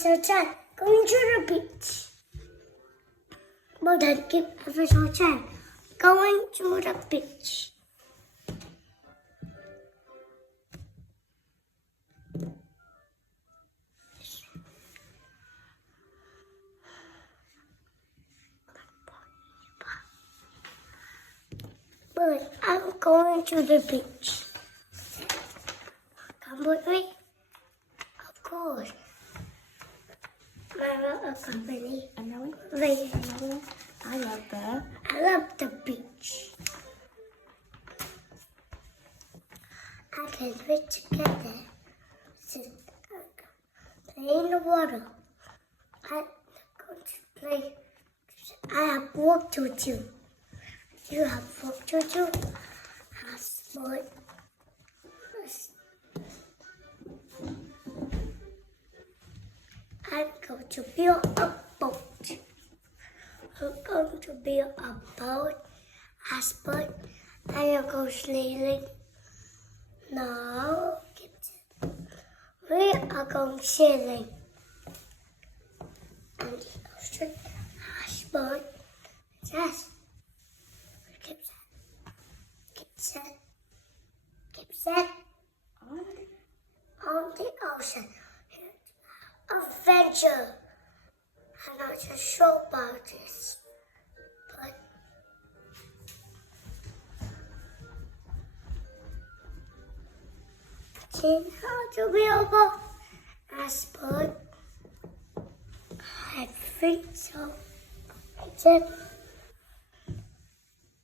So Chan, going to the beach. Well then, give episode Chan, going to the beach. But I'm going to the beach. Come with me? Of course. My company. I know. I love the beach. I can fit together. Sit, play in the water. I'm going to play. I have work to do. You have work to do. I sport. I'm going to build a boat. I'm going to build a boat. I sport. I am going sailing. No, we are going sailing. And the ocean. I sport. Yes. Keep set. Keep set. On the ocean. Adventure. I'm not just sure about this, but see how to build a boat. I suppose I think so. Except,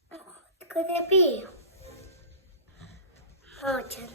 what could it be? Mountain.